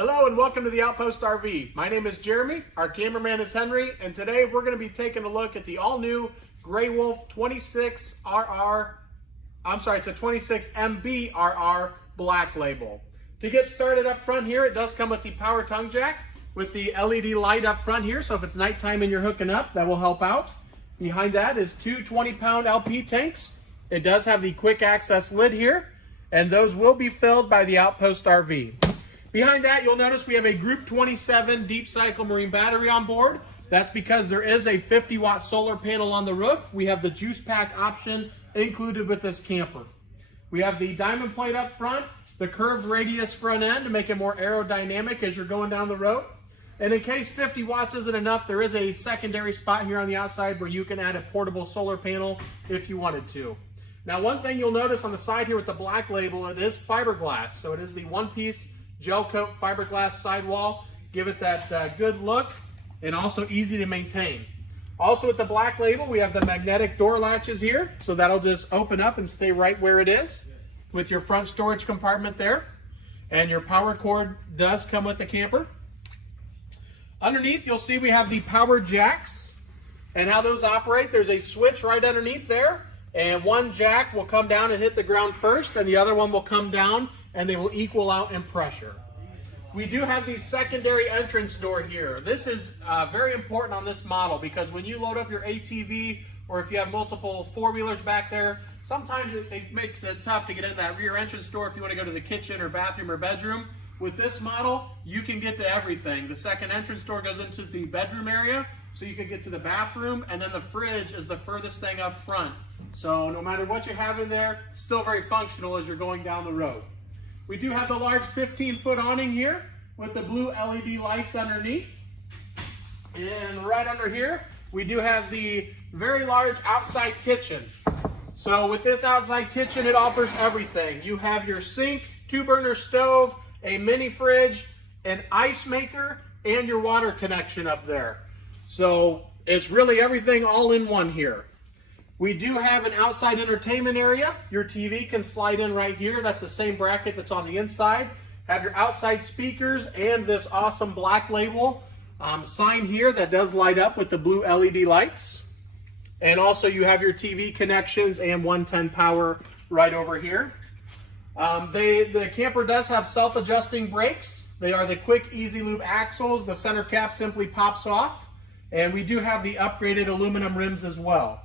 Hello and welcome to the Outpost RV. My name is Jeremy, our cameraman is Henry, and today we're going to be taking a look at the all-new Grey Wolf 26MBRRBL Black Label. To get started up front here, it does come with the power tongue jack with the LED light up front here, so if it's nighttime and you're hooking up, that will help out. Behind that is two 20-pound LP tanks. It does have the quick access lid here, and those will be filled by the Outpost RV. Behind that, you'll notice we have a Group 27 deep cycle marine battery on board. That's because there is a 50-watt solar panel on the roof. We have the juice pack option included with this camper. We have the diamond plate up front, the curved radius front end to make it more aerodynamic as you're going down the road. And in case 50 watts isn't enough, there is a secondary spot here on the outside where you can add a portable solar panel if you wanted to. Now, one thing you'll notice on the side here with the black label, it is fiberglass. So it is the one-piece gel coat fiberglass sidewall. Give it that good look and also easy to maintain. Also with the black label, we have the magnetic door latches here. So that'll just open up and stay right where it is with your front storage compartment there. And your power cord does come with the camper. Underneath, you'll see we have the power jacks and how those operate. There's a switch right underneath there, and one jack will come down and hit the ground first, and the other one will come down and they will equal out in pressure. We do have the secondary entrance door here. This is very important on this model because when you load up your ATV or if you have multiple four-wheelers back there, sometimes it makes it tough to get in that rear entrance door if you want to go to the kitchen or bathroom or bedroom. With this model, you can get to everything. The second entrance door goes into the bedroom area, so you can get to the bathroom, and then the fridge is the furthest thing up front. So no matter what you have in there, still very functional as you're going down the road. We do have the large 15-foot awning here with the blue LED lights underneath. And right under here, we do have the very large outside kitchen. So with this outside kitchen, it offers everything. You have your sink, 2-burner stove, a mini fridge, an ice maker, and your water connection up there. So it's really everything all in one here. We do have an outside entertainment area. Your TV can slide in right here. That's the same bracket that's on the inside. Have your outside speakers and this awesome black label sign here that does light up with the blue LED lights. And also you have your TV connections and 110 power right over here. The camper does have self-adjusting brakes. They are the quick, easy lube axles. The center cap simply pops off. And we do have the upgraded aluminum rims as well.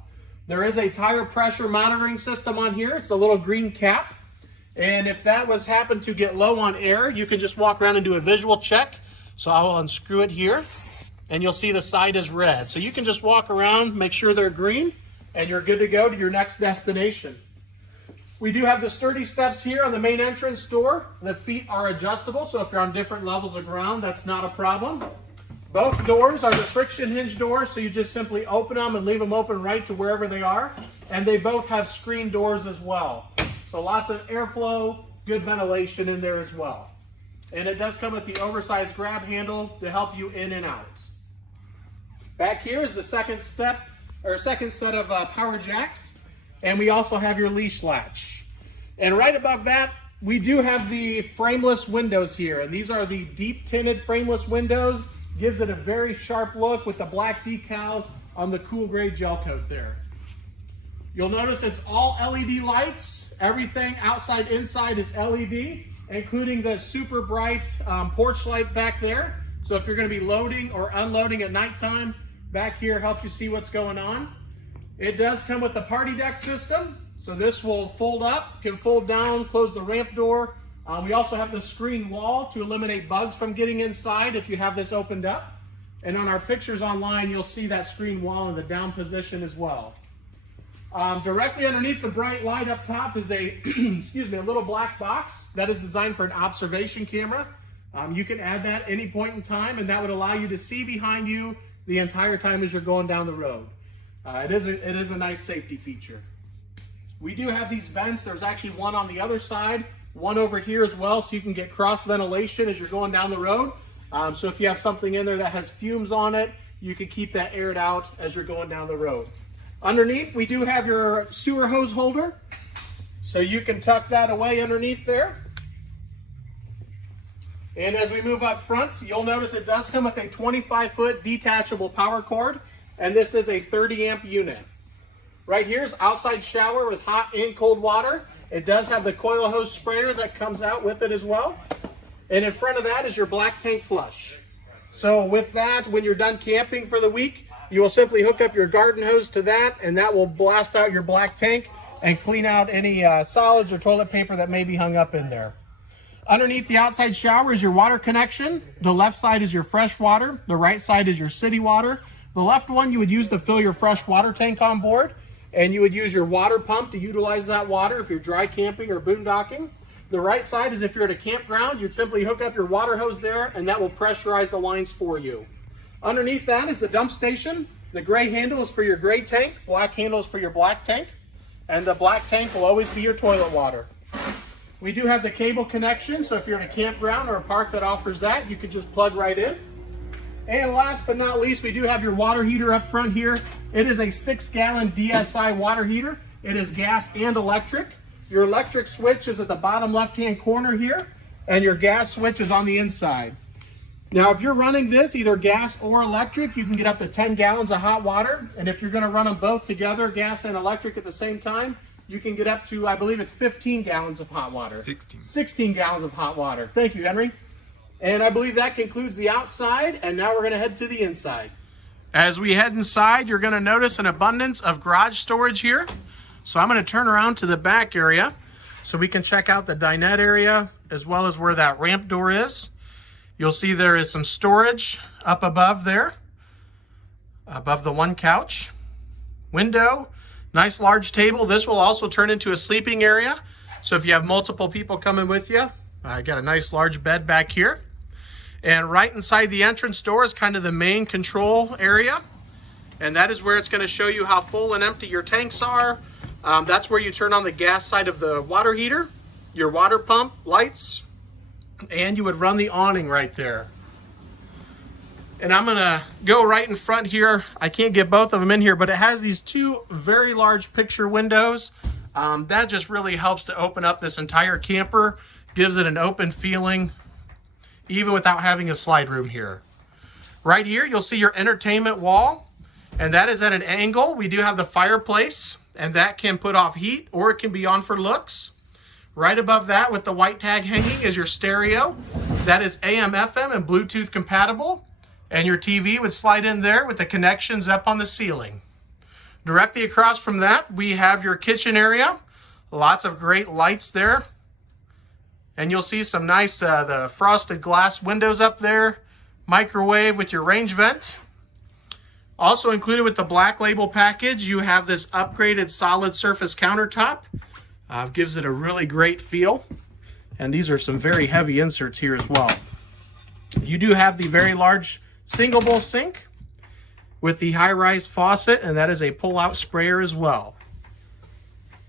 There is a tire pressure monitoring system on here. It's a little green cap. And if that happened to get low on air, you can just walk around and do a visual check. So I will unscrew it here, and you'll see the side is red. So you can just walk around, make sure they're green, and you're good to go to your next destination. We do have the sturdy steps here on the main entrance door. The feet are adjustable, so if you're on different levels of ground, that's not a problem. Both doors are the friction hinge doors, so you just simply open them and leave them open right to wherever they are. And they both have screen doors as well. So lots of airflow, good ventilation in there as well. And it does come with the oversized grab handle to help you in and out. Back here is the second set of power jacks. And we also have your leash latch. And right above that, we do have the frameless windows here. And these are the deep tinted frameless windows. Gives it a very sharp look with the black decals on the cool gray gel coat there. You'll notice it's all LED lights. Everything outside, inside is LED, including the super bright porch light back there. So if you're going to be loading or unloading at nighttime, back here helps you see what's going on. It does come with the party deck system. So this will fold up, can fold down, close the ramp door. We also have the screen wall to eliminate bugs from getting inside if you have this opened up. And on our pictures online, you'll see that screen wall in the down position as well. Directly underneath the bright light up top is a, a little black box that is designed for an observation camera. You can add that any point in time, and that would allow you to see behind you the entire time as you're going down the road. It is a nice safety feature. We do have these vents. There's actually one on the other side, one over here as well, so you can get cross ventilation as you're going down the road. So if you have something in there that has fumes on it, you can keep that aired out as you're going down the road. Underneath, we do have your sewer hose holder, so you can tuck that away underneath there. And as we move up front, you'll notice it does come with a 25-foot detachable power cord, and this is a 30-amp unit. Right here is outside shower with hot and cold water. It does have the coil hose sprayer that comes out with it as well. And in front of that is your black tank flush. So with that, when you're done camping for the week, you will simply hook up your garden hose to that, and that will blast out your black tank and clean out any solids or toilet paper that may be hung up in there. Underneath the outside shower is your water connection. The left side is your fresh water. The right side is your city water. The left one you would use to fill your fresh water tank on board, and you would use your water pump to utilize that water if you're dry camping or boondocking. The right side is if you're at a campground, you'd simply hook up your water hose there, and that will pressurize the lines for you. Underneath that is the dump station. The gray handle is for your gray tank, black handle is for your black tank, and the black tank will always be your toilet water. We do have the cable connection, so if you're at a campground or a park that offers that, you could just plug right in. And last but not least, we do have your water heater up front here. It is a 6-gallon DSI water heater. It is gas and electric. Your electric switch is at the bottom left-hand corner here, and your gas switch is on the inside. Now, if you're running this, either gas or electric, you can get up to 10 gallons of hot water. And if you're gonna run them both together, gas and electric at the same time, you can get up to, I believe it's 15 gallons of hot water. 16 gallons of hot water. Thank you, Henry. And I believe that concludes the outside, and now we're gonna head to the inside. As we head inside, you're gonna notice an abundance of garage storage here. So I'm gonna turn around to the back area so we can check out the dinette area as well as where that ramp door is. You'll see there is some storage up above there, above the one couch. Window, nice large table. This will also turn into a sleeping area. So if you have multiple people coming with you, I got a nice large bed back here. And right inside the entrance door is kind of the main control area. And that is where it's gonna show you how full and empty your tanks are. That's where you turn on the gas side of the water heater, your water pump, lights, and you would run the awning right there. And I'm gonna go right in front here. I can't get both of them in here, but it has these two very large picture windows. That just really helps to open up this entire camper, gives it an open feeling, even without having a slide room here. Right here, you'll see your entertainment wall, and that is at an angle. We do have the fireplace, and that can put off heat or it can be on for looks. Right above that with the white tag hanging is your stereo. That is AM, FM, and Bluetooth compatible. And your TV would slide in there with the connections up on the ceiling. Directly across from that, we have your kitchen area. Lots of great lights there. And you'll see some nice, the frosted glass windows up there. Microwave with your range vent. Also included with the Black Label package, you have this upgraded solid surface countertop. Gives it a really great feel. And these are some very heavy inserts here as well. You do have the very large single bowl sink with the high-rise faucet, and that is a pull-out sprayer as well.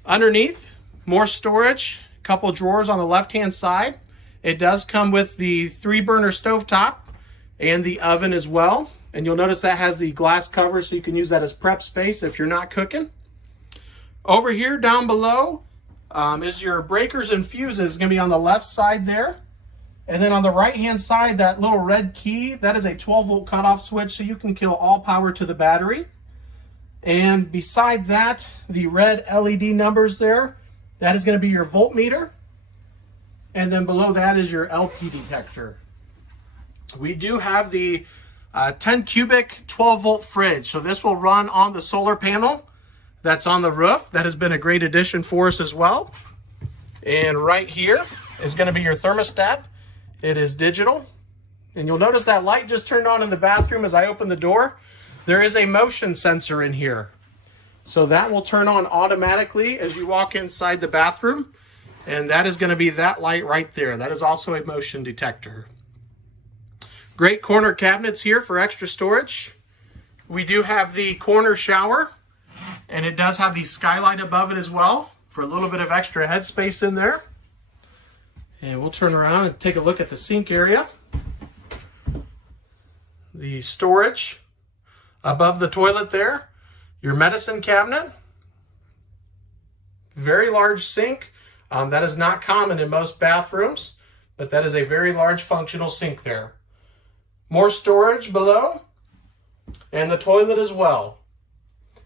Underneath, more storage, a couple drawers on the left-hand side. It does come with the 3-burner stovetop and the oven as well. And you'll notice that has the glass cover, so you can use that as prep space if you're not cooking. Over here, down below, is your breakers and fuses. It's going to be on the left side there. And then on the right-hand side, that little red key, that is a 12-volt cutoff switch, so you can kill all power to the battery. And beside that, the red LED numbers there, that is going to be your voltmeter. And then below that is your LP detector. We do have the 10 cubic 12-volt fridge. So this will run on the solar panel that's on the roof. That has been a great addition for us as well. And right here is going to be your thermostat. It is digital. And you'll notice that light just turned on in the bathroom as I open the door. There is a motion sensor in here. So that will turn on automatically as you walk inside the bathroom. And that is going to be that light right there. That is also a motion detector. Great corner cabinets here for extra storage. We do have the corner shower, and it does have the skylight above it as well for a little bit of extra headspace in there. And we'll turn around and take a look at the sink area. The storage above the toilet there. Your medicine cabinet. Very large sink. That is not common in most bathrooms. but that is a very large functional sink there. More storage below, and the toilet as well.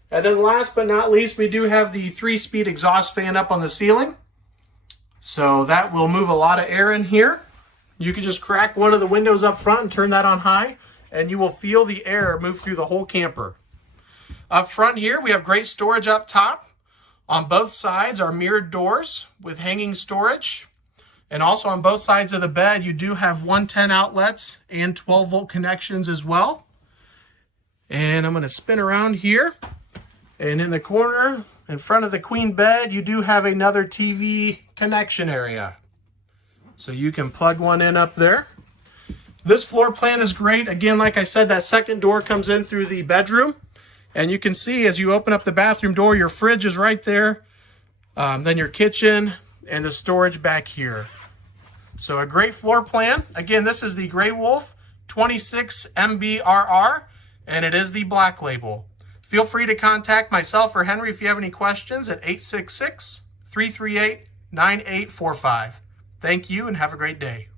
And then last but not least, we do have the 3-speed exhaust fan up on the ceiling. So that will move a lot of air in here. You can just crack one of the windows up front and turn that on high, and you will feel the air move through the whole camper. Up front here, we have great storage up top. On both sides are mirrored doors with hanging storage. And also on both sides of the bed, you do have 110 outlets and 12-volt connections as well. And I'm going to spin around here. And in the corner, in front of the queen bed, you do have another TV connection area. So you can plug one in up there. This floor plan is great. Again, like I said, that second door comes in through the bedroom. And you can see as you open up the bathroom door, your fridge is right there. Then your kitchen and the storage back here. So a great floor plan. Again, this is the Grey Wolf 26MBRR, and it is the black label. Feel free to contact myself or Henry if you have any questions at 866-338-9845. Thank you and have a great day.